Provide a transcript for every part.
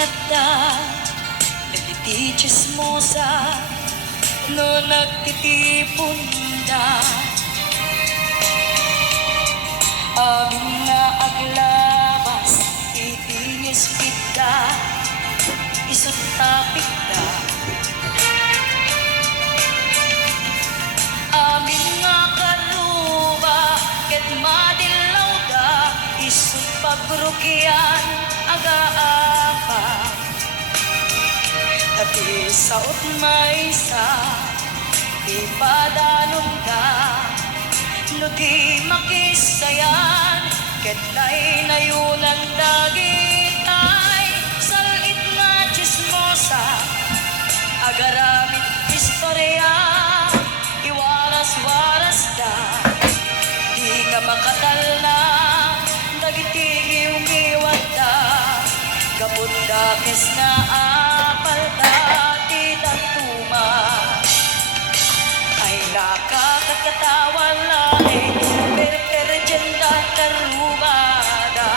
nata nagiti chismosa no nagtitipon da amin nga aglabas itingis kita isut tapik da amin nga karuba ket madilaw da isut pagrukyan aga-apa ati saot maysa ipadanom da no di makisayan ket nainayunan dagitay salit nga chismosa agaramit istorya iwaras-waras da di nga makatal na dagiti iwat da gapud da kes na apal da ti datuma ay nakakatawa laeng perperjenda karubada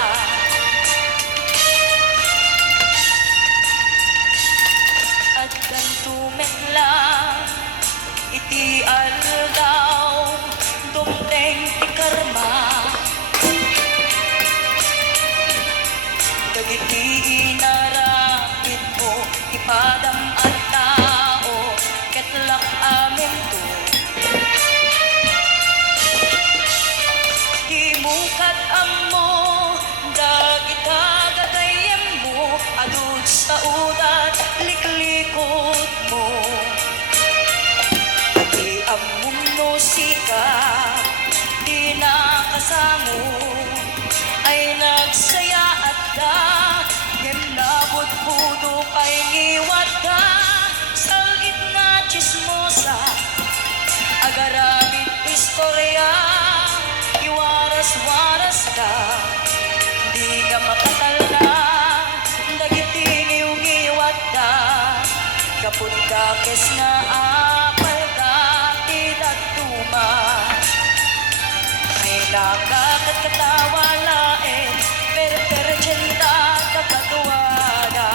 at gantumet lang iti aldaw dumteng ti karma dagiti inarakit mo ipadam at tao ketlak amin to di mukat ammo dagita gagayem mo adud sa udat liklikot mo di ammum no sika di nakasango ay nagsaya at da nabot pudo ay ngiwat da salit na chismosa agaramit istorya iwaras-waras da di ka makatal na dagiti ngiwat da kapud da kes na apal da ti datuma ay nakakatawa laeng perperjenda kakatuwada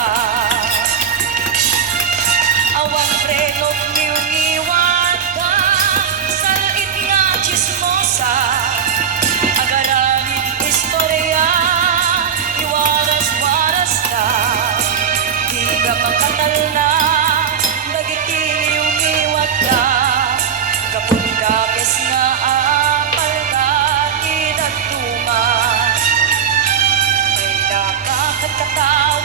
awan prenot niwat da salit nga chismosa agaramit istorya iwaras-waras da di ka makatal na dagiti niwat da kapud da kes nga apal da ti datuma ay nakakatawa